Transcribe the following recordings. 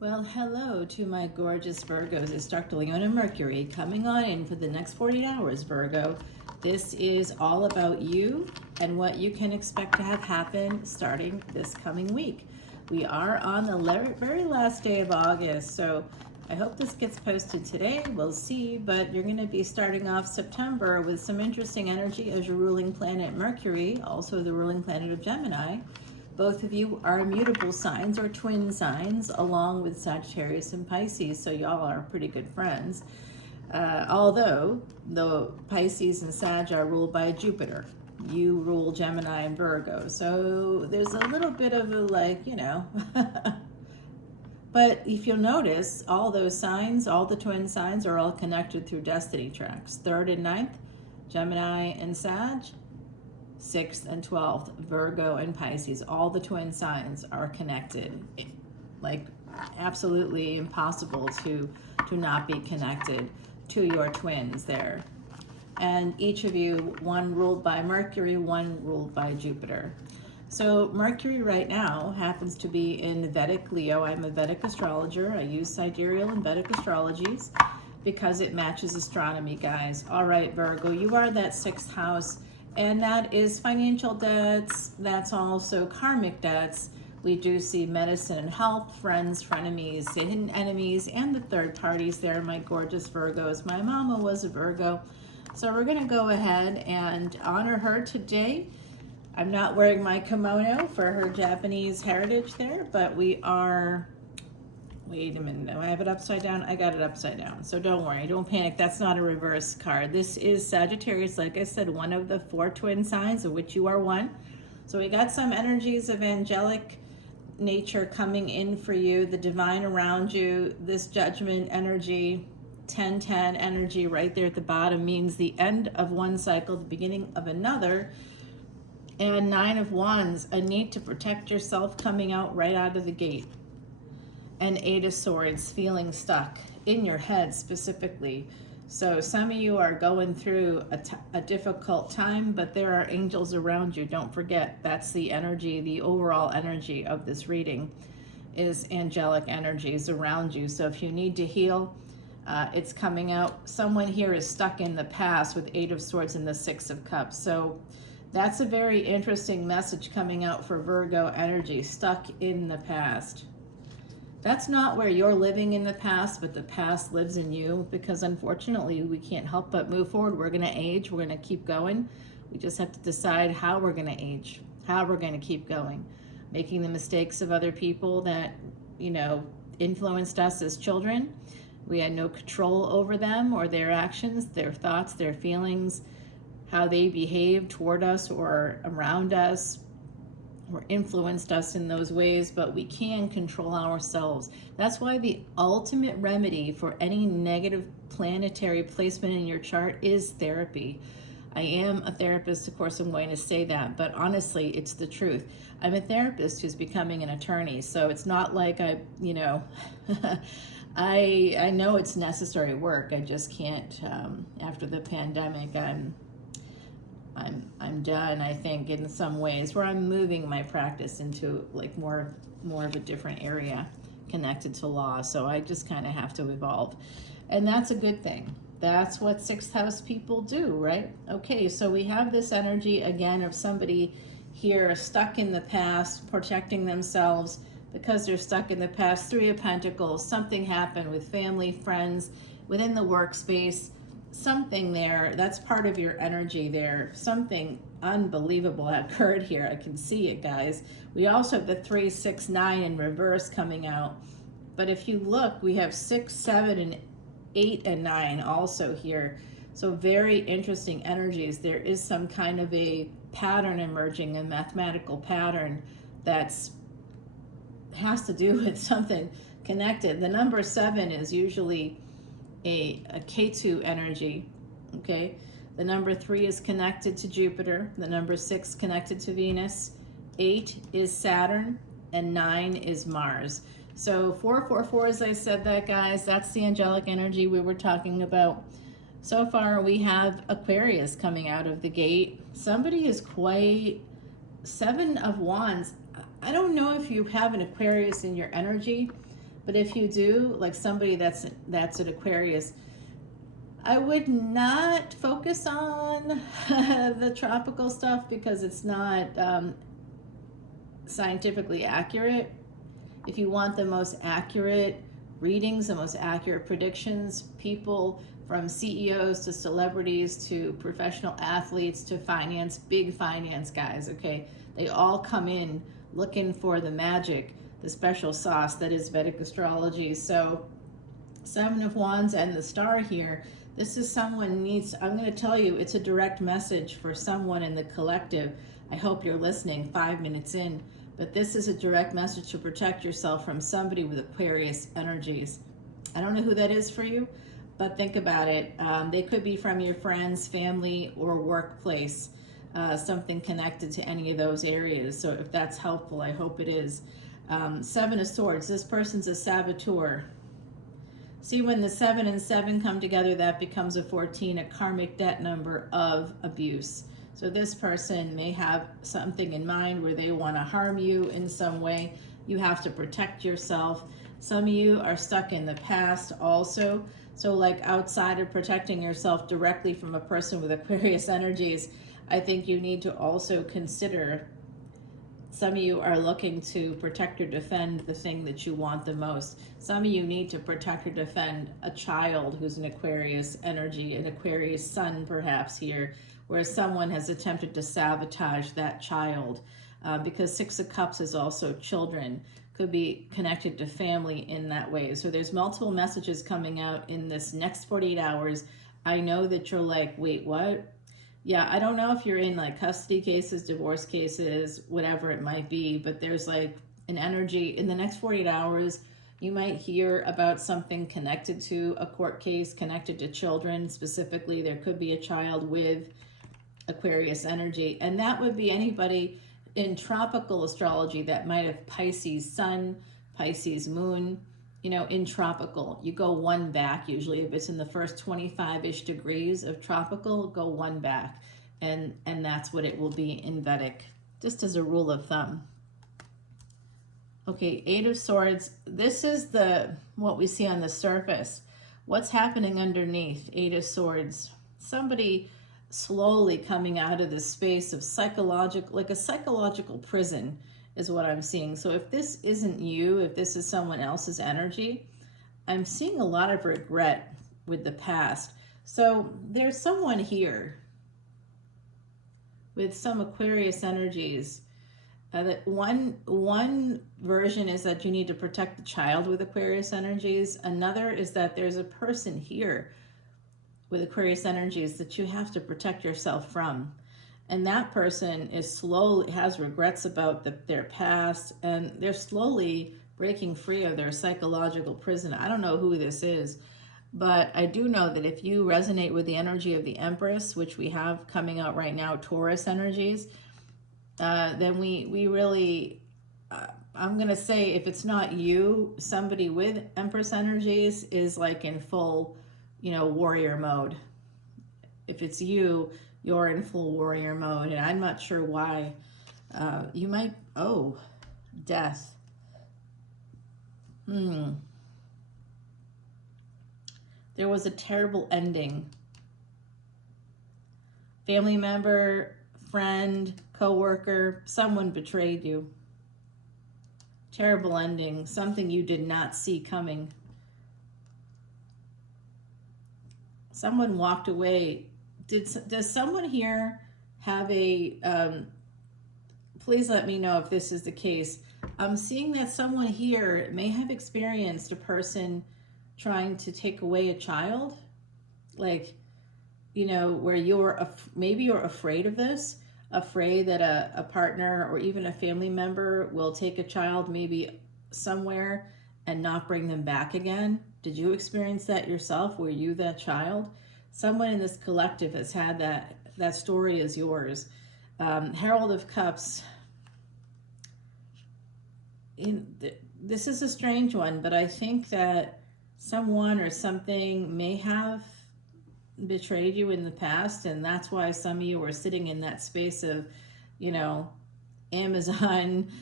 Well, hello to my gorgeous Virgos. It's Dr. Leona Mercury coming on in for the next 48 hours, Virgo. This is all about you and what you can expect to have happen starting this coming week. We are on the very last day of August, so I hope this gets posted today. We'll see, but you're going to be starting off September with some interesting energy as your ruling planet Mercury, also the ruling planet of Gemini. Both of you are mutable signs or twin signs, along with Sagittarius and Pisces, so y'all are pretty good friends. Although the Pisces and Sag are ruled by Jupiter. You rule Gemini and Virgo, so there's a little bit of a But if you'll notice, all those signs, all the twin signs are all connected through destiny tracks. 3rd and 9th, Gemini and Sag. 6th and 12th, Virgo and Pisces. All the twin signs are connected. Like, absolutely impossible to not be connected to your twins there. And each of you, one ruled by Mercury, one ruled by Jupiter. So Mercury right now happens to be in Vedic Leo. I'm a Vedic astrologer. I use sidereal and Vedic astrologies because it matches astronomy, guys. All right, Virgo, you are that 6th house. And that is financial debts. That's also karmic debts. We do see medicine and health, friends, frenemies, hidden enemies, and the third parties there, my gorgeous Virgos. My mama was a Virgo. So we're going to go ahead and honor her today. I'm not wearing my kimono for her Japanese heritage there, but we are... Wait a minute, do I have it upside down? I got it upside down. So don't worry, don't panic. That's not a reverse card. This is Sagittarius, like I said, one of the 4 twin signs, of which you are one. So we got some energies of angelic nature coming in for you, the divine around you, this judgment energy, 10-10 energy right there at the bottom means the end of one cycle, the beginning of another. And 9 of Wands, a need to protect yourself coming out right out of the gate. And 8 of Swords, feeling stuck in your head specifically. So some of you are going through a difficult time, but there are angels around you. Don't forget, that's the energy, the overall energy of this reading is angelic energies around you. So if you need to heal, it's coming out. Someone here is stuck in the past with 8 of Swords and the 6 of Cups. So that's a very interesting message coming out for Virgo energy, stuck in the past. That's not where you're living in the past, but the past lives in you, because unfortunately we can't help but move forward. We're going to age. We're going to keep going. We just have to decide how we're going to age, how we're going to keep going. Making the mistakes of other people that, influenced us as children. We had no control over them or their actions, their thoughts, their feelings, how they behaved toward us or around us, or influenced us in those ways, but we can control ourselves. That's why the ultimate remedy for any negative planetary placement in your chart is therapy. I am a therapist, of course I'm going to say that, but honestly, it's the truth. I'm a therapist who's becoming an attorney, so it's not like I know it's necessary work. I just can't, after the pandemic, I'm done, I think, in some ways, where I'm moving my practice into like more of a different area connected to law. So I just kind of have to evolve. And that's a good thing. That's what 6th house people do, right? Okay, so we have this energy again of somebody here stuck in the past, protecting themselves because they're stuck in the past. 3 of Pentacles, something happened with family, friends, within the workspace. Something there, that's part of your energy there. Something unbelievable occurred here. I can see it, guys. We also have the 3, 6, 9 in reverse coming out. But if you look, we have 6, 7, and 8 and 9 also here. So very interesting energies. There is some kind of a pattern emerging, a mathematical pattern that's has to do with something connected. The number 7 is usually a K2 energy, okay? The number 3 is connected to Jupiter. The number 6 connected to Venus. 8 is Saturn, and 9 is Mars. So 444, as I said that, guys, that's the angelic energy we were talking about. So far, we have Aquarius coming out of the gate. Somebody is quite... 7 of Wands. I don't know if you have an Aquarius in your energy, But if you do, like somebody that's an Aquarius, I would not focus on the tropical stuff because it's not scientifically accurate. If you want the most accurate readings, the most accurate predictions, people from CEOs to celebrities to professional athletes to finance, big finance guys, okay, they all come in looking for the magic, the special sauce that is Vedic astrology. So Seven of Wands and the star here, this is someone needs, I'm going to tell you, it's a direct message for someone in the collective. I hope you're listening 5 minutes in, but this is a direct message to protect yourself from somebody with Aquarius energies. I don't know who that is for you, but think about it. They could be from your friends, family, or workplace, something connected to any of those areas. So if that's helpful, I hope it is. Seven of Swords, this person's a saboteur. See, when the 7 and 7 come together, that becomes a 14, a karmic debt number of abuse. So this person may have something in mind where they want to harm you in some way. You have to protect yourself. Some of you are stuck in the past also. So like outside of protecting yourself directly from a person with Aquarius energies, I think you need to also consider, some of you are looking to protect or defend the thing that you want the most. Some of you need to protect or defend a child who's an Aquarius energy, an Aquarius sun perhaps here, where someone has attempted to sabotage that child. Because Six of Cups is also children, could be connected to family in that way. So there's multiple messages coming out in this next 48 hours. I know that you're like, wait, what? Yeah, I don't know if you're in like custody cases, divorce cases, whatever it might be, but there's like an energy in the next 48 hours. You might hear about something connected to a court case, connected to children specifically. There could be a child with Aquarius energy, and that would be anybody in tropical astrology that might have Pisces sun, Pisces moon. You know, in tropical, you go one back usually. If it's in the first 25-ish degrees of tropical, go one back. And that's what it will be in Vedic, just as a rule of thumb. Okay, Eight of Swords. This is what we see on the surface. What's happening underneath? Eight of Swords. Somebody slowly coming out of this space of psychological, like a psychological prison, is what I'm seeing. So if this isn't you, if this is someone else's energy, I'm seeing a lot of regret with the past. So there's someone here with some Aquarius energies. That one version is that you need to protect the child with Aquarius energies. Another is that there's a person here with Aquarius energies that you have to protect yourself from. And that person is slowly has regrets about their past, and they're slowly breaking free of their psychological prison. I don't know who this is, but I do know that if you resonate with the energy of the Empress, which we have coming out right now, Taurus energies, then we really, I'm going to say if it's not you, somebody with Empress energies is like in full, warrior mode. If it's you, you're in full warrior mode, and I'm not sure why. You might, death. There was a terrible ending. Family member, friend, co-worker, someone betrayed you. Terrible ending, something you did not see coming. Someone walked away. Does someone here have a, please let me know if this is the case. I'm seeing that someone here may have experienced a person trying to take away a child. Like, where maybe you're afraid of this, afraid that a partner or even a family member will take a child maybe somewhere and not bring them back again. Did you experience that yourself? Were you that child? Someone in this collective has had that story is yours. Herald of Cups. This is a strange one, but I think that someone or something may have betrayed you in the past, and that's why some of you are sitting in that space of, Amazon,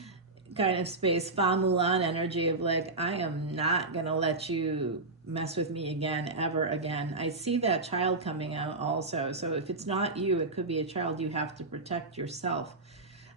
kind of space, Fa Mulan energy of like, I am not going to let you mess with me again, ever again. I see that child coming out also. So if it's not you, it could be a child. You have to protect yourself.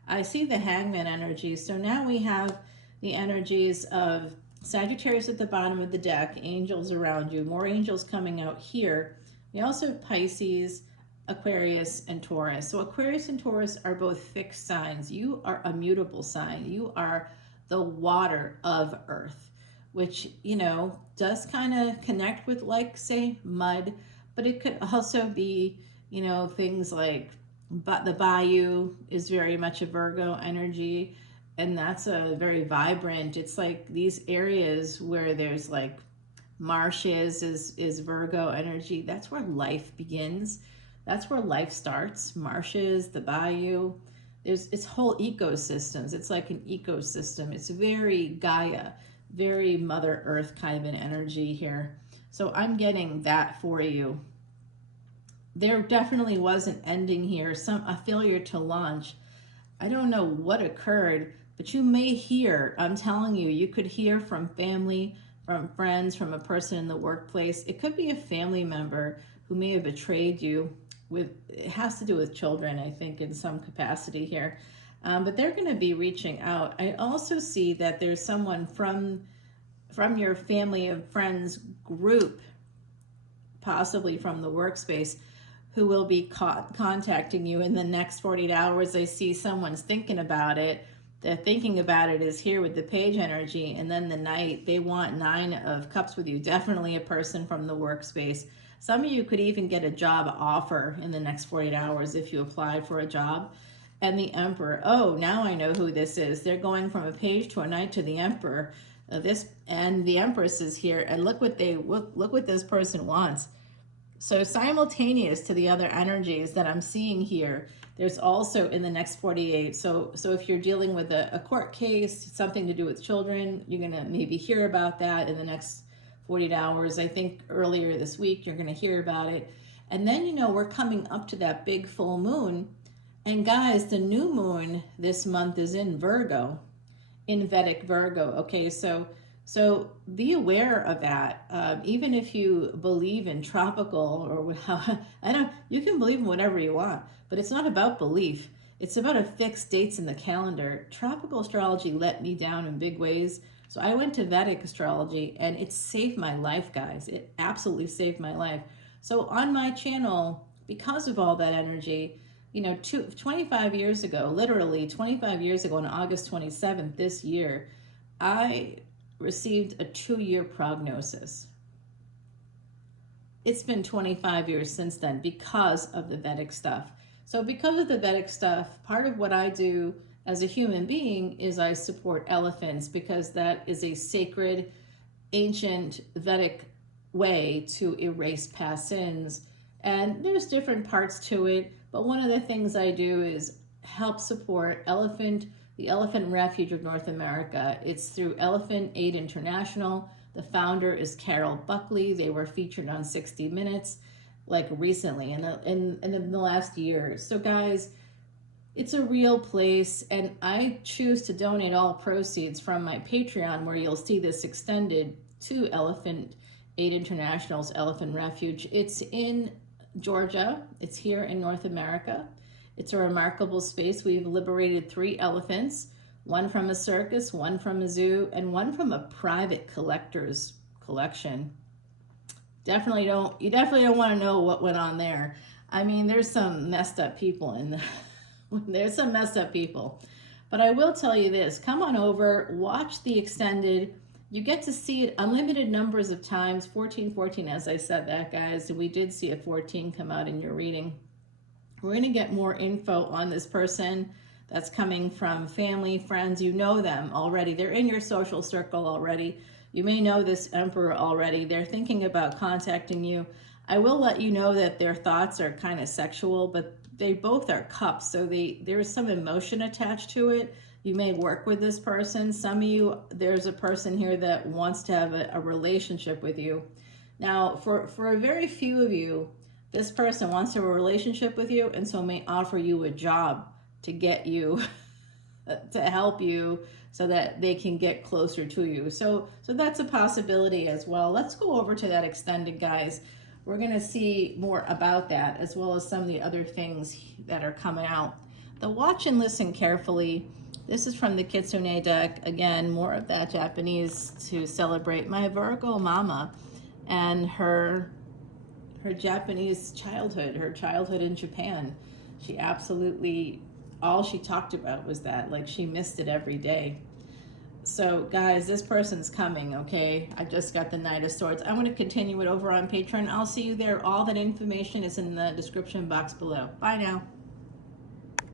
I see the Hangman energy. So now we have the energies of Sagittarius at the bottom of the deck, angels around you, more angels coming out here. We also have Pisces, Aquarius, and Taurus. So Aquarius and Taurus are both fixed signs. You are a mutable sign. You are the water of Earth, which, you know, does kind of connect with, like, say, mud, but it could also be, you know, things like, but the bayou is very much a Virgo energy, and that's a very vibrant, it's like these areas where there's like marshes is Virgo energy. That's where life begins. That's where life starts. Marshes, the bayou. It's whole ecosystems. It's like an ecosystem. It's very Gaia, very Mother Earth kind of an energy here. So I'm getting that for you. There definitely was an ending here, a failure to launch. I don't know what occurred, but you may hear, I'm telling you, you could hear from family, from friends, from a person in the workplace. It could be a family member who may have betrayed you. It has to do with children, I think, in some capacity here. But they're going to be reaching out. I also see that there's someone from your family and friends group, possibly from the workspace, who will be contacting you in the next 48 hours. I see someone's thinking about it. The thinking about it is here with the page energy, and then the Knight, they want 9 of Cups with you. Definitely a person from the workspace. Some of you could even get a job offer in the next 48 hours if you apply for a job. And the Emperor, oh, now I know who this is. They're going from a page to a Knight to the Emperor. And the Empress is here, and look what this person wants. So simultaneous to the other energies that I'm seeing here, there's also in the next 48. So if you're dealing with a court case, something to do with children, you're going to maybe hear about that in the next 48 hours. I think earlier this week, you're going to hear about it. And then, you know, we're coming up to that big full moon. And guys, the new moon this month is in Virgo, in Vedic Virgo. Okay, so be aware of that. Even if you believe in tropical or you can believe in whatever you want, but it's not about belief. It's about a fixed dates in the calendar. Tropical astrology let me down in big ways. So I went to Vedic astrology, and it saved my life, guys. It absolutely saved my life. So on my channel, because of all that energy, you know, 25 years ago, literally 25 years ago on August 27th this year, I received a 2-year prognosis. It's been 25 years since then because of the Vedic stuff. So because of the Vedic stuff, part of what I do as a human being is I support elephants, because that is a sacred, ancient Vedic way to erase past sins. And there's different parts to it, but one of the things I do is help support the Elephant Refuge of North America. It's through Elephant Aid International. The founder is Carol Buckley. They were featured on 60 Minutes, like recently, in the last year. So guys, it's a real place, and I choose to donate all proceeds from my Patreon, where you'll see this extended to Elephant Aid International's Elephant Refuge. It's in Georgia. It's here in North America. It's a remarkable space. We've liberated 3 elephants, one from a circus, one from a zoo, and one from a private collector's collection. You definitely don't want to know what went on there. I mean, there's some messed up people in there. There's some messed up people. But I will tell you this, come on over, watch the extended. You get to see it unlimited numbers of times, 1414, as I said that, guys. We did see a 14 come out in your reading. We're going to get more info on this person that's coming from family, friends. You know them already. They're in your social circle already. You may know this Emperor already. They're thinking about contacting you. I will let you know that their thoughts are kind of sexual, but they both are cups, so there's some emotion attached to it. You may work with this person. Some of you, there's a person here that wants to have a relationship with you. Now, for a very few of you, this person wants to have a relationship with you, and so may offer you a job to get you to help you so that they can get closer to you. So that's a possibility as well. Let's go over to that extended, guys. We're going to see more about that, as well as some of the other things that are coming out. The watch and listen carefully. This is from the Kitsune deck. Again, more of that Japanese to celebrate my Virgo mama and her Japanese childhood, her childhood in Japan. She absolutely, all she talked about was that, like, she missed it every day. So guys, this person's coming, okay? I just got the Knight of Swords. I'm going to continue it over on Patreon. I'll see you there. All that information is in the description box below. Bye now.